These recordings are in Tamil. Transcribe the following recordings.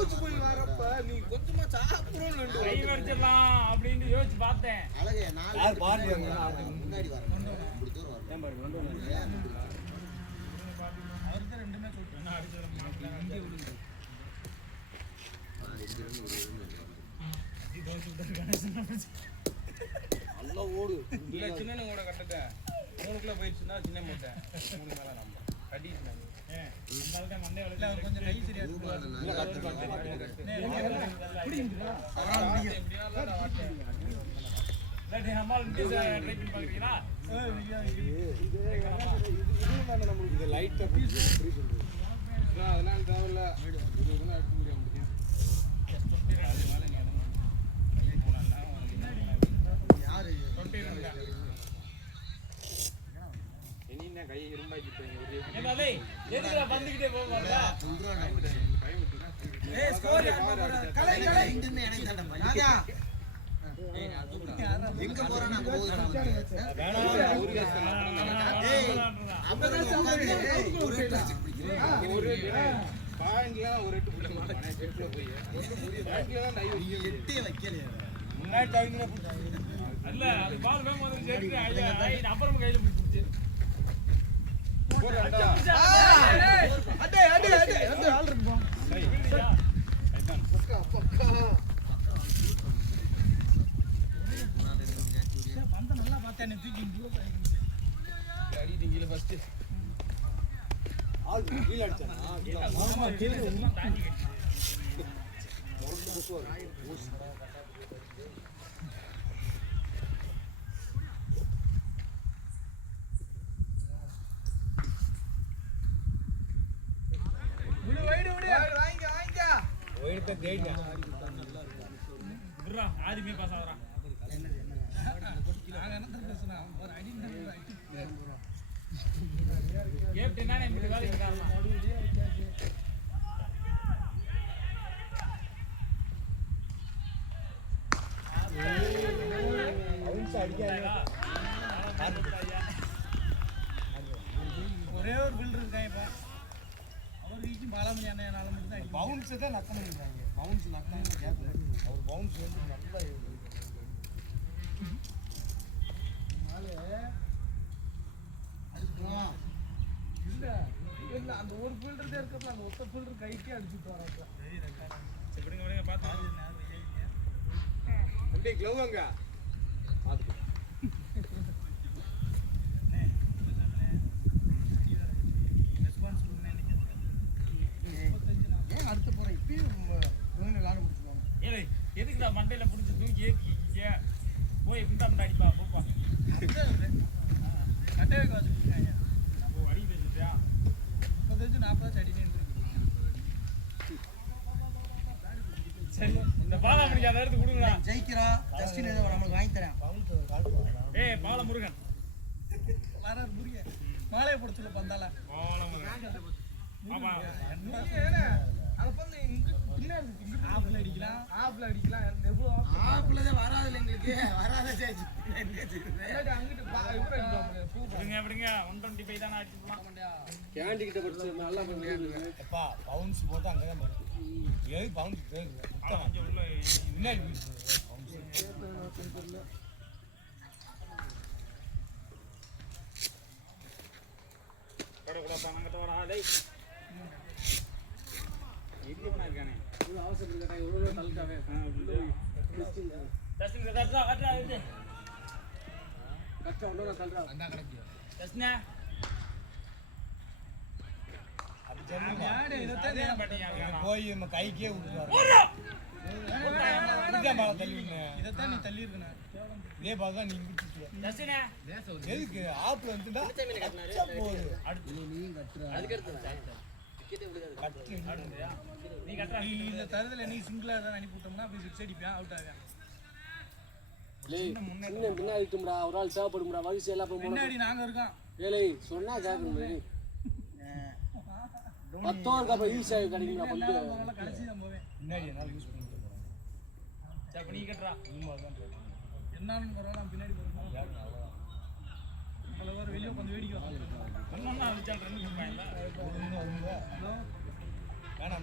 ஊருக்கு போய் வரப்ப நீ கொஞ்சமா சாப்பிடணும்னு கை வச்சிடலாம் அப்படின்னு யோசிச்சு பார்த்தேன். அழகே நாலு பாருங்க முன்னாடி வரணும். இப்படி தூரம் வரணும். ஏன் பாருங்க அவருக்கு ரெண்டு மேட்ச் ஓடுனா அடிச்சற மாட்டல இங்க விழுந்து. இது தோசுடர் கணேசன் நல்லா ஓடு. இல்ல சின்னன கூட கட்டட்டேன். 3 கிலோ போயிடுச்சுனா சின்ன மூட்டை. 3 மேல நம்ம கட்டிட்டேன். அந்த மண்டே வளைல கொஞ்சம் கை சரியா இருக்கு. இல்ல கட்டு பண்ணேன். புடிங்கடா. எப்படியால வாட்டேன். லெட் ஹமால் இன்டிஸ் ட்ரை பண்ணி பாக்குறீங்களா? இது தான நமக்கு இது லைட்டா பீஸ் ஃப்ரீ பண்றது. அதெல்லாம் தேவையில்ல. இது வந்து அடிச்சு முடியும். ஜஸ்ட் 22 மேல நீ அத கையை போடலாம். யாரு 22 என்ன கை இரும்பாயிட்டு போய் என்ன டேய் எதுக்குடா வந்துக்கிட்டே போவாங்க சொல்றா டைம் விட்டுடா ஏய் ஸ்கோர் கலை கலை இங்கன்னு எனக்கு தண்டமா யாரா ஏய் நான் தூக்குறேன் எங்க போறேன் நான் போறேன் வேணாம் ஒரு கேஸ் ஏய் அப்பதான் ஒரு பாயிண்ட்ல ஒரு எட்டு புடிக்க மாட்டேன் செட்ல போய் பேட்ல தான் டைவ் எட்டே வைக்கல முன்னாடி டைவ்ல புடிச்சு அல்ல அது பால் வேற மாதிரி சேர்த்து ஐயா அப்புறம் கையில புடிச்சு போறடா அடே அடே அடே அந்த ஆல் இருக்கு ஐதான் பக்கா பக்கா பந்த நல்லா பார்த்தேனே தூக்கி அடி டிங்கில ஃபர்ஸ்ட் ஆல் கீழ அடிச்சானா ஆமா கீழ உம்மா தாண்டி கட்டி மொரண்டு போடுவாரு ஒயிட் கைட்ங்க குர்ரா ஆதிமே பாஸ் ஆவறா நான் என்ன பேசுறேன் ஒரு அடி கேப்டன் நானே இப்படி வேலை இருக்காரமா அவுன்ஸ் அடிக்காதடா ஒரே ஒரு பில்டர் இருக்காங்கப்பா அவருக்கு பாலாமணி அண்ணனால மட்டும் தான் பவுன்ஸ் தான் நக்கணும்ன்றாங்க பவுன்ஸ் நக்கணும் கேட்கல அவர் பவுன்ஸ் வந்து நல்லா அடிச்சுக்கலாம் இல்ல இல்ல அந்த ஒரு ஃபீல்டர் தான் இருக்கல அந்த ஒத்த ஃபீல்டர் கைக்கே அடிச்சிட்டு வராங்க சரி விடுங்க விடுங்க பாத்து அப்படியே க்ளோவங்க பாத்து அடுத்து போறேன் இப்பயும் விளாட முடிச்சுக்கோங்க ஏய் எதுக்குடா மண்டையில புடிச்சு தூக்கி ஏத்திக்கிங்க போய் பிண்டாம் அடிப்பா போப்பா கட்டவே காச்சுட்டாங்க ஓ அடி பேசிட்டியா 35 40 அடி நின்னு சரி இந்த பாலா முடிக்க அத எடுத்து கொடுங்கடா ஜெயிக்கிறா ஜஸ்டின் ஏதோ நமக்கு வாங்கி தரேன் ஏய் பாலா முருகன் வர முருகன் மாலைய போடுச்சுல பந்தால பாலா முருகன் ஆமா என்ன அத பண்ணு பின்னாடி ஆப்ல அடிக்கலாம் எவ்வளவு ஆப்ல தான் வராது எங்களுக்கு வராத சேஞ்ச் என்ன செய்யுது அங்கிட்டு இவங்க எப்படிங்க 125 தான அடிச்சுக்கலாம் கேண்டி கிட்ட படுத்து நல்லா பண்ணியாங்க அப்பா பவுன்ஸ் போட்டு அங்க தான் ஏய் பவுன்ஸ் தேங்க கொஞ்சம் உள்ள பின்னாடி பவுன்ஸ் கடகடா பணங்கட்ட வரா டேய் எதியவனா இருக்கானே இது அவசரம் இருக்கடா எவ்வளவு தள்ளிட்டாவே டெஸ்டிங் கட்டா கட்டா இது கட்டா ஒண்ணு தள்ளுடா அந்த கரெக்ட் டெஸ்ட்னா அது ஜெர்மனி இதத்தே பாட்டியா போய் நம்ம கைக்கே விட்டுறாரு ஓடா இங்க மால தள்ளிங்க இதத்தே நீ தள்ளி இருக்கணும் இதே பாக்க நீ விட்டுட்டியா டெஸ்ட்னா எதுக்கு ஆப்ல வந்துடா போடு அடுத்து நீ கட்டற அதுக்கு எடுத்து நீ கட்டற இந்த தரதுல நீ சிங்கிளா தான் அனுப்பி விட்டோம்னா அப்படி 6 அடிப்பேன் அவுட் ஆவேன் முன்ன பின்னாடி இருக்கும்டா ஒரு ஆள் தேவைப்படும்டா வயசு எல்லாம் முன்னாடி நாங்க இருக்கோம் ஏலே சொன்னா கேக்குறீங்க 10 ஓவர் கப்ப யூஸ் ஆகி கிடைக்கும்டா பந்து கடைசி தான் போவேன் முன்னாடி என்னால யூஸ் பண்ணிட்டு போறேன் சரி நீ கட்டறா சும்மா தான் என்னன்னு பரவாயில்லை பின்னாடி போறேன் நம்மள வர வெளிய வந்து வேடிக்கை வரணும் ஒண்ணா அடிச்சால் ரன் பண்ணுவாங்க ஹலோ வேணா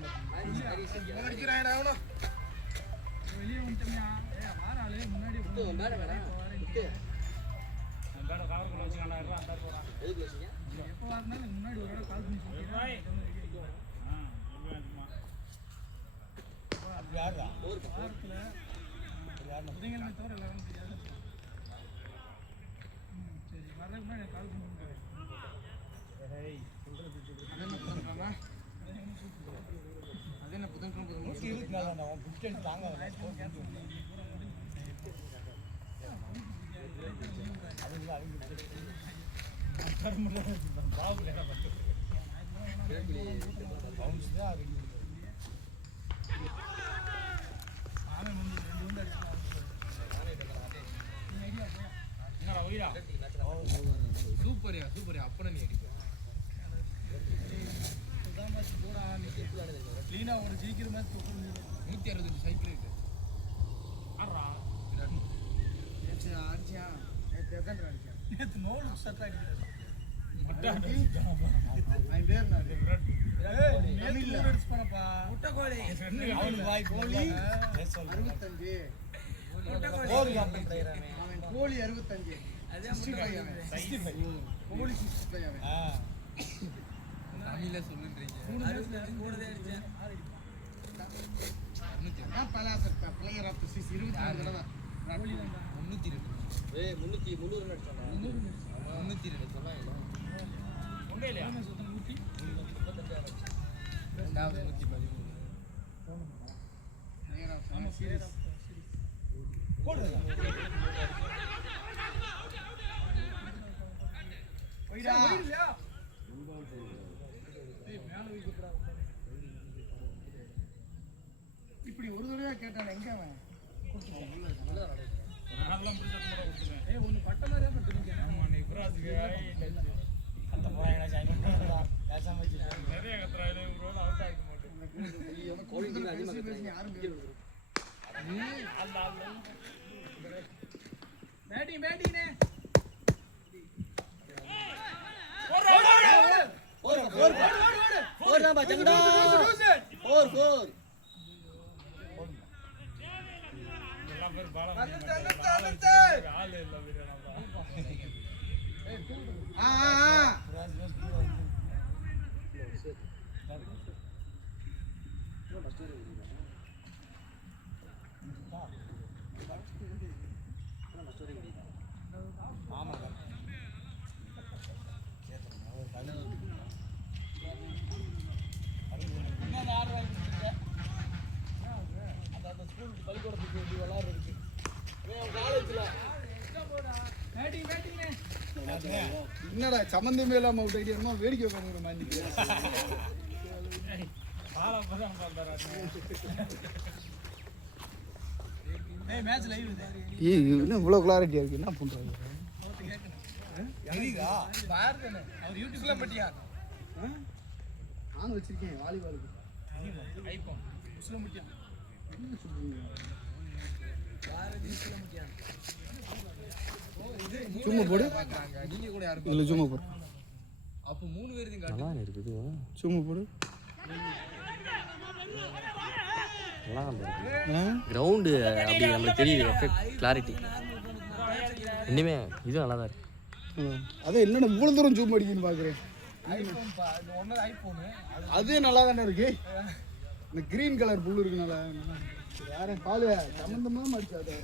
வெளியே வந்துட்டோம்யா. வார ஆளு முன்னாடி எப்போ வரனாலும் முன்னாடி ஒரு கால் பண்ணி சொல்லிடுறேன். வாரத்தில் புதன்கிழமை தவிர எல்லாரும் தெரியாது. சரி வர்றதுக்கு முன்னாடி எனக்கு கால் பண்ணி அது என்ன புதன்கிழமை சூப்பரியா சூப்பரியா அப்பன நீ அடிப்ப கிளீனா ஒரு ஜெயிக்கிற மாதிரி 165 சைக்கிள் இருக்கு நேற்று நோல் சட்டை அடிக்கிறாரு. கோழி 65 தமிழ்ல சொல்லுன்றீங்க பிளேயர் ஆஃப் தி சீசன் 24 தடவை 302 300 அடிச்சானா 302 சொன்னாங்க ஒண்ணே இல்லையா ரெண்டாவது 113 பிளேயர் ஆஃப் தி சீரிஸ் போடுங்க போய்டா இல்லையா ஏய் மேல போய் குடுறா. இப்படி ஒரு தடவை கேட்டானே எங்க அவன் அதெல்லாம் புடிச்ச கூட கொடுத்துறேன். ஏய் ஒன்னு பட்ட மாதிரியே பட்டுறீங்க. ஆமா நீ பிராஸ்க்கு அந்த போறாங்க ஜாயின் பண்றா பேசாம வச்சு நிறைய கத்துறாங்க ப்ரோ அவுட் ஆக மாட்டேன். கோழி டீம் அதிகமா கத்துறாங்க யாரும் பேரு அல்ல பேட்டிங் ஓடு நம்ம ஜங்கடா 4 எல்லாம் பேர் பாலா ஆளு இல்ல வீரனப்பா. என்னடா சம்பந்தமே இல்லாம அவுட் ஆயிட்டே வேடிக்கை பண்ணுற மாதிரி இன்னும் இவ்வளோ கிளாரிட்டியா இருக்கு என்ன பண்றாங்க அவர் யூடியூப்ல பட்டியா நான் வச்சிருக்கேன் வாலிபாலுக்கு ஐபோன் முஸ்லிம் பட்டியா என்ன சொல்றீங்க சும்மா போடு நீங்க கூட யாரும் இல்ல சும்மா போடு அப்ப 3 பேர் தான் நல்லா இருக்குது சும்மா போடு கிரவுண்டு அப்படி நம்மளுக்கு தெரியுது எஃபெக்ட் கிளாரிட்டி இனிமே இது நல்லா தான் இருக்கு அதான் என்னடா இவ்வளோ தூரம் ஜூம் அடிக்குன்னு பார்க்குறேன் ஐபோன் அதே நல்லா தானே இருக்கு இந்த கிரீன் கலர் புல் இருக்குனால யாரும் பாலு சம்மந்தமாக அடிச்சாது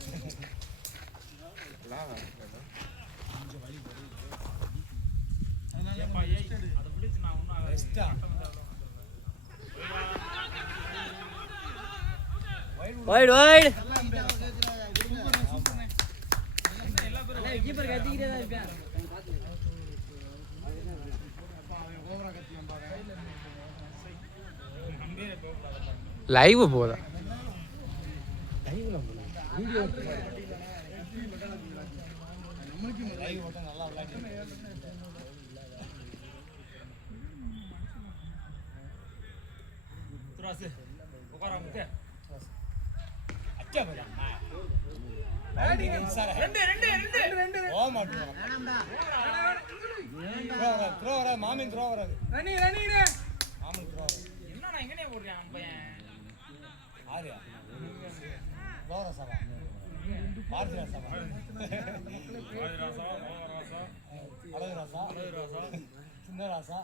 வைட் வைட் லைவ் போதா மாமின் த்ரோ வராது. எங்கனே போடுறான் நம்ம பையன் ஆரியா கோரசவா பாரதிராசவா அழகுராசா சின்னராசா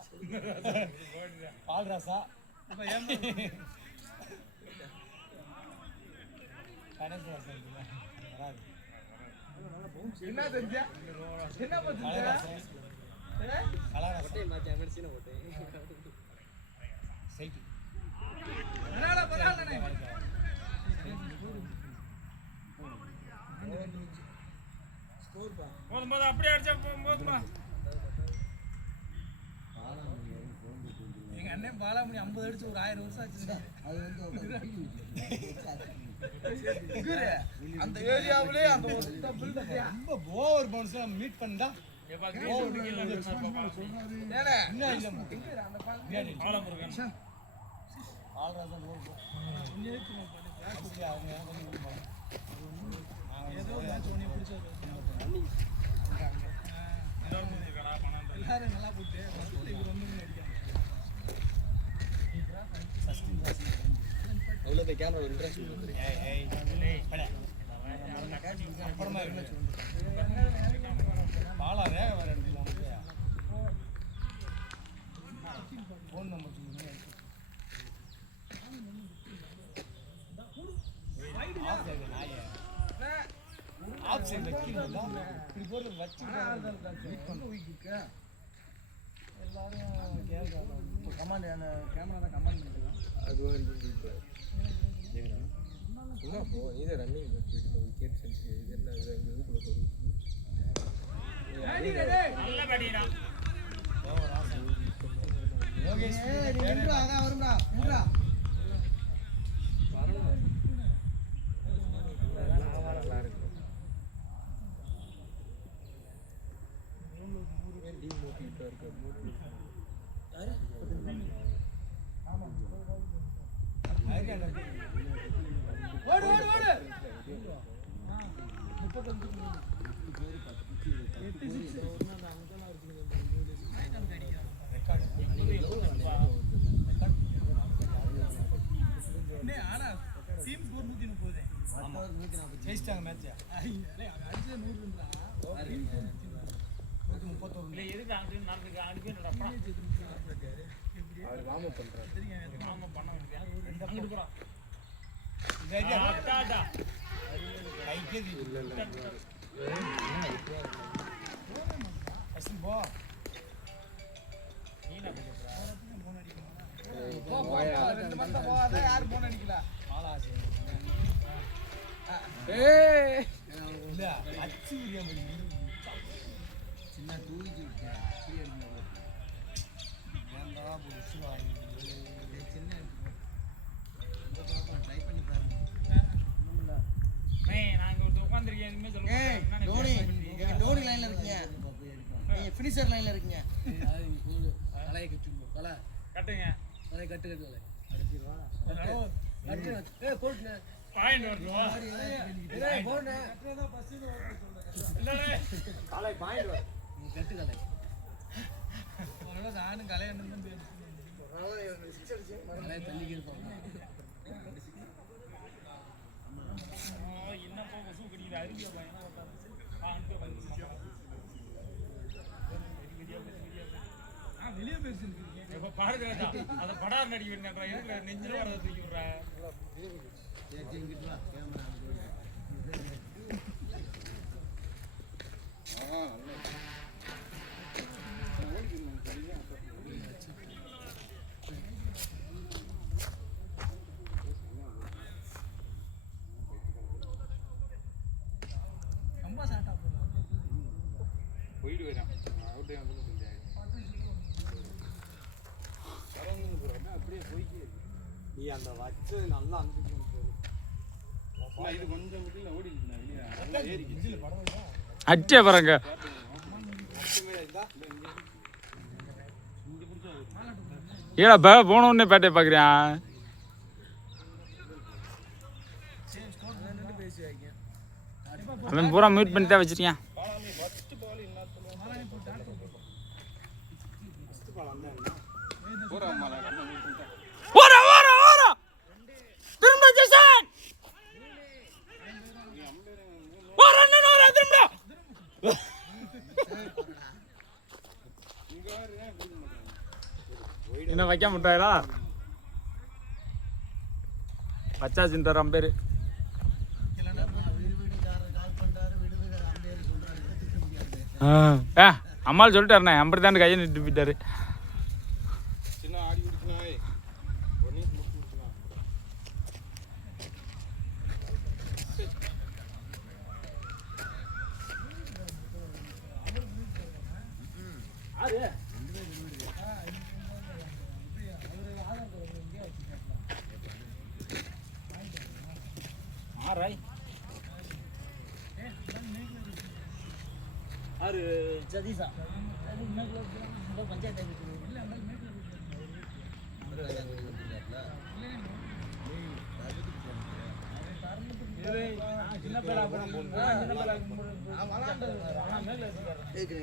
பால்ராசா கணேசராசா வராது. என்ன செஞ்சா என்ன பண்ணுங்க சைக்கிள் போதும் போதும் அப்படியே அடிச்சா போதுமா எங்க அண்ணன் பாலாமணி 50 அடிச்சு ஒரு 1000 வருஷம் ஆச்சு. அது அந்த ஏரியாவிலே அந்த ரொம்ப ஓவர் பவுன்ஸ்ல மீட் பண்ணா எல்லாரும் நல்லா போட்டு அவ்வளோ கேமரா இன்ட்ரெஸ்ட் அப்புறமா பாலாரே வேற எடுத்துக்கலாம் ஃபோன் நம்பர் சொல்லுங்க. ஆப் சைடு வைக்கிறீங்களா இப்படி போறது வச்சுக்கிட்டு எல்லாரும் கேட்கலாம். கமாண்ட் கேமரா தான் கமாண்ட் பண்ணிக்கலாம். அது வரைக்கும் சும்மா போ நீதான் ரன்னிங் போயிட்டு விக்கெட் சென்ஸ் இது என்ன இது இதுக்குள்ள போகுது நல்ல படிடா யோகேஷ் அதான் வரும்டா முடுறா நல்லா இருக்கு டிமோட்டிவேட்டா இருக்கு ஓடு ஓடு ஓடு ஆனா டீம் ஸ்கோர் 130 ஜெயிச்சிட்டாங்க மேட்ச். அடிச்சது 100 இல்ல எதுக்கு அங்க நடந்துக்கு அடிப்பேன்டா அவர் வார்ம் பண்றாரு நாம பண்ண முடியாது இந்த குடுக்குறோம் கைக்கே இல்ல இல்ல அசின் போ போயா ரெண்டு மத்த போகாத யார் போன் அடிக்கல பாலாசி ஏய் இல்ல அச்சு விரியாம சின்ன தூக்கி விட்டேன் ஏன்டா புதுசு வாங்கி சின்ன ட்ரை பண்ணி பாருங்க. நாங்க ஒரு உட்கார்ந்திருக்கேன் எதுவுமே சொல்ல ஏய் டோனி நீங்க டோனி லைன்ல இருக்கீங்க, நீங்க ஃபினிஷர் லைன்ல இருக்கீங்க. தலையை கட்டுங்க தலை கட்டுங்க தலையை கட்டு கட்டு தலை அடிச்சிரவா கட்டு ஏய் போடுங்க பாயிண்ட் வருதுவா ஏய் போடுங்க இல்ல காலை பாயிண்ட் வா நீ கட்டு தலை ஒருவேளை நானும் கலையண்ணன் பேர் தலையை தள்ளிக்கிட்டு இருப்பாங்க. என்ன போக சூ கடிக்குது அருவியா பையனா வெளியே பேசிருக்கீங்க இப்ப பாருங்க அத படார் நடிக்க வேண்டாம் எதுல நெஞ்சில வரத தூக்கி விடுற இங்கிட்டு வா கேமரா ரொம்ப சாட்டா போயிடு வரேன் அவுட் வந்து அப்படியே போய்க்கே நீ அந்த வச்சு நல்லா அனுப்பிச்சு இது கொஞ்சம் மட்டும் ஓடி அச்சே பாருங்க ஏடா போனோடனே பேட்டை பாக்குறியான் அவன் பூரா மியூட் பண்ணி தான் வச்சிருக்கேன் ஓர ஓர ஓர திரும்ப ஜெசன் ஓர அண்ணன் ஓர திரும்ப என்ன வைக்க மாட்டாரா வச்சாச்சுன்றார் அம்பேரு அம்மாள் சொல்லிட்டாருண்ணே அம்பர் தான் கையை நிட்டு போயிட்டாரு ஜதீஷா பஞ்சாயத்து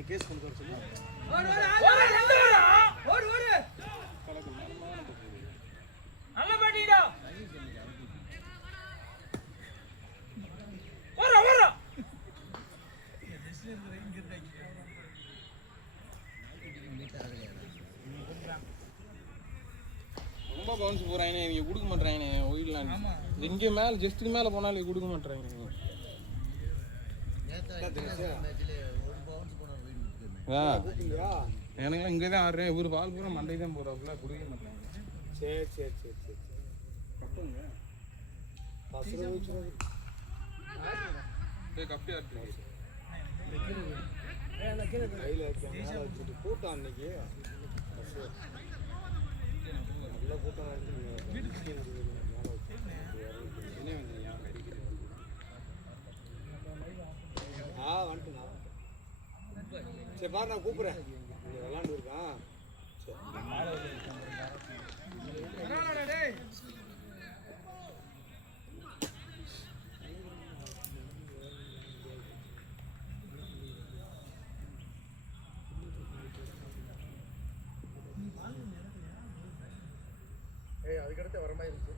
கேஸ் கொண்டு சொல்லி ரொம்ப பவுன்ஸ் போறாங்க இவங்க கொடுக்க மாட்டாங்க ஒயிட்லாம் எங்கே மேலே ஜஸ்ட்டுக்கு மேலே போனாலும் கொடுக்க மாட்டாங்க எனக்கு இங்கே தான் ஆடுறேன் இவர் பால் பூரா மண்டை தான் போகிறாப்புல கொடுக்க மாட்டாங்க சரி சரி சரி சரி கப்புங்க கப்பி ஆட்டு கையில் வச்சுட்டு கூட்டம் அன்னைக்கு நல்ல கூட்டம் வந்துட்டுண்ணா சரி பாரு நான் கூப்பிட்றேன் விளாண்டு இருக்கான் அதுக்கடுத்து வர மாதிரி இருந்துச்சு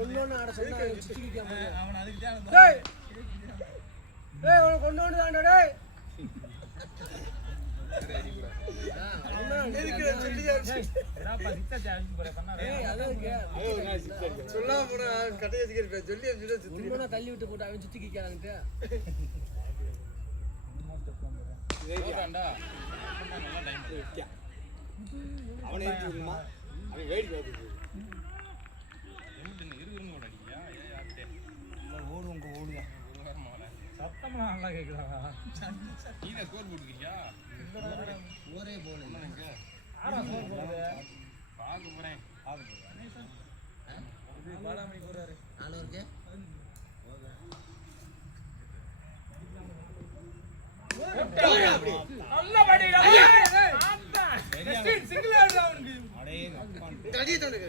ஒன்னொன்னு ஆட சொன்னா அவன் அதுக்கு தான் கொண்டு வந்து தாண்டா தள்ளி விட்டு போட்டு அவன் சுத்தி கிக்கான்ட்டு அவனை அவன் வேடிக்கை ஓடுவோங்க ஓடுங்க சத்தம்லாம் நல்லா கேட்குறாங்க நீங்க ஸ்கோர் போட்டுக்கிறியா ஒரே போல் பார்க்க போறேன் பாலாமணி போறாரு 4 இருக்கு நல்ல படிடா சிங்கிள் ஆடுறா அவனுக்கு அடே அப்பா அடியே தோணுது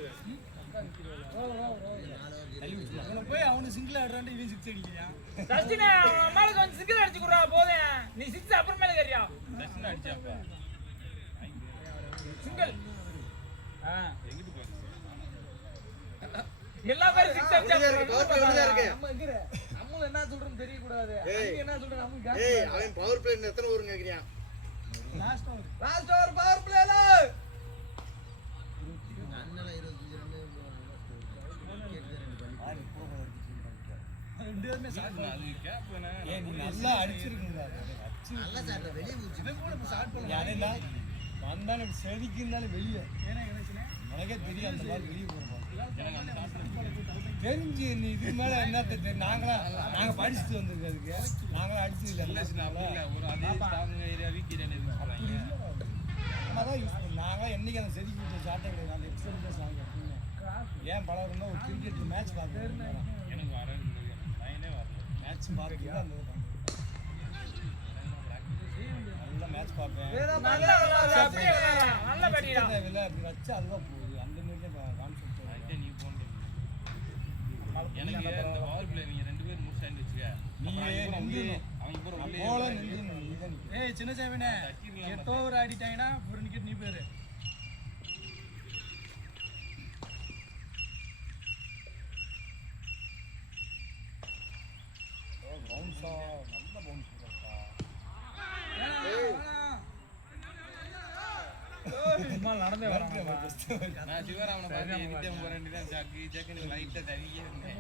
போய் அவனு சிங்கிள் ஆடுறான்டா இவன் 6 அடிக்கறியா சச்சினா மேல கொஞ்சம் சிங்கிள் அடிச்சு குறா போதே நீ 6 அப்புறம் மேல ஏறியா சச்சினா அடிச்சாப்பா சிங்கிள் எங்கிட்டு போற எல்லா பேரும் 6 அடிச்சா பவர் பிளே இருக்கு நம்ம எங்கற நம்ம என்ன சொல்றோம் தெரிய கூடாது அங்க என்ன சொல்ற நமக்கு ஏய் அவன் பவர் பிளே எத்தனை ஓவர் கேக்குறியா லாஸ்ட் ஓவர் பவர் பிளேல அண்ணல 25 ரன் ரெண்டு பேருமே ஷாட் அது கேப் வேணா ஏய் நீ நல்லா அடிச்சிருக்கீங்க நல்லா சார் வெளிய ஊச்சி கூட ஷாட் பண்ண யாரேடா வந்தானே செதிக்குனால வெளிய ஏனா என்னச்சுனே எனக்கே தெரியும் அந்த பால் வெளிய போறோம் எனக்கு அந்த ஷாட் தெரிஞ்சு நீ இது மேல என்ன நாங்க படிச்சிட்டு வந்திருக்க அதுக்கு நாங்க அடிச்சு இல்ல ஒரு அதே ஸ்டாங்க ஏரியா வீக்கிறேன்னு சொல்றாங்க அதான் யூஸ் பண்ண நாங்க என்னைக்கு அந்த செதிக்கு விட்டு ஷாட் கிடையாது அந்த எக்ஸ்பீரியன்ஸ் ஆகும் ஏன் பல இருந்தா ஒரு கிரிக்கெட் மேட்ச் பாக்குறேன் எனக்கு வர லைனே வரல மேட்ச் பாக்குறீங்க அந்த நல்ல மேட்ச் பாப்பேன் நல்ல படிடா இல்ல வச்சு அதுவா போகுது அந்த மாதிரி கான்செப்ட் ஐட்டே நீ போன் எனக்கு இந்த பவர் பிளே நீங்க ரெண்டு பேரும் முடிச்சாங்க வெச்சுக்க நீ போல நின்று நீதான் ஏய் சின்ன சாமினே 8 ஓவர் ஆடிட்டாங்கன்னா ஒரு விக்கெட் நீ பேரு பவுன்ஸா நல்ல பவுன்ஸ் நடந்தே வராங்க நான் சிவராமனை பார்த்து நித்தியம் போற வேண்டியதான் ஜாக்கு ஜாக்கு லைட்டா தனியே இருந்தேன்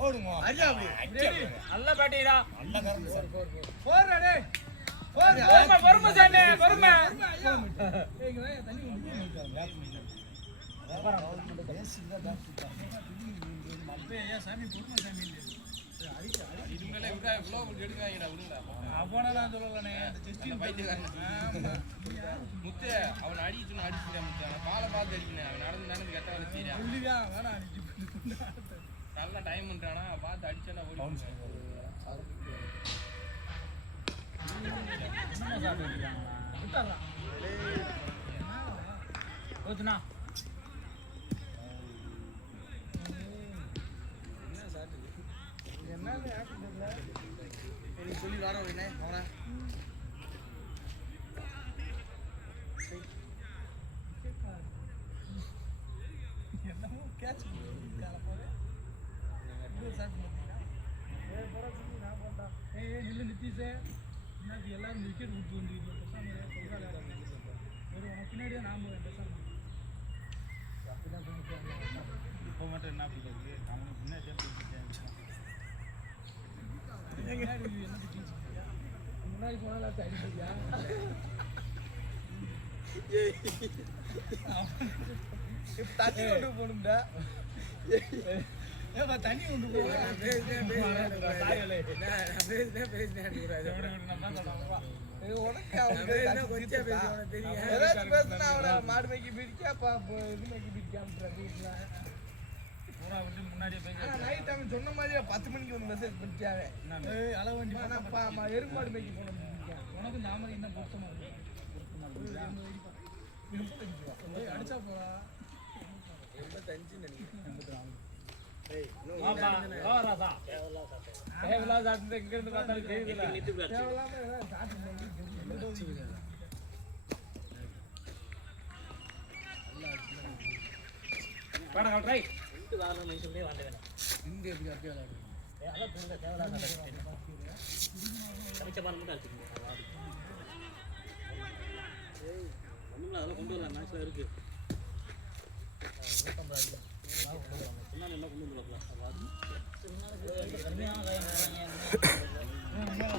ஓடுமா நல்ல பேட்டிடா நல்ல கரண்ட் சார் போறா டேய் போறா பொறுமை சாண்டே பொறுமை ஏய் வே தண்ணி மப்பையா சாமி பொறுமை சாமி இதுங்களே விடா குளோபல் எடுக்காங்கடா விடுங்கடா அப்போனா நான் சொல்லலனே அந்த ஜஸ்டின் பைத்தியக்காரன் முத்து அவன் அடிச்சுன்னு அடிச்சுட்டான் முத்து அவன் பாலை பார்த்து அடிக்கணும் அவன் நடந்து கெட்ட வேலை செய்யறான் சொல்லியா வேணா நல்ல டைம் பண்றானா பார்த்து அடிச்சானா ஓடி போச்சுனா சொல்லி வாரம் அவனை என்னமோ கேட்ச் ஏய் நில்லு நித்தீஷே இன்னைக்கு எல்லாரும் விக்கெட் கொடுத்து வந்துருக்கீங்க உனக்கு பின்னாடியே நாம இப்போ மட்டும் என்ன பண்ணுறது அவனுக்கு பின்னாடியே முன்னாடி போனாலும் அடிப்படியா தண்ணி கொண்டு போகணும்டா ஏப்பா தண்ணி கொண்டு மாடு மேய்க்கு பிடிக்கா இது மேய்க்கு பிடிக்காம முன்னாடியே நைட் அவன் சொன்ன மாதிரி 10 மணிக்கு ஒரு மெசேஜ் பண்ணிட்டாவே அளவு வண்டி எருமை மாடு மேய்க்கு போனோம் உனக்கு நாம என்ன பொருத்தமா அடிச்சா போறா 85 நினைக்கிறேன் அதெல்லாம் கொண்டு வரலாம் மேட்ச்ல இருக்கு என்ன கொண்டு வந்துடலாம்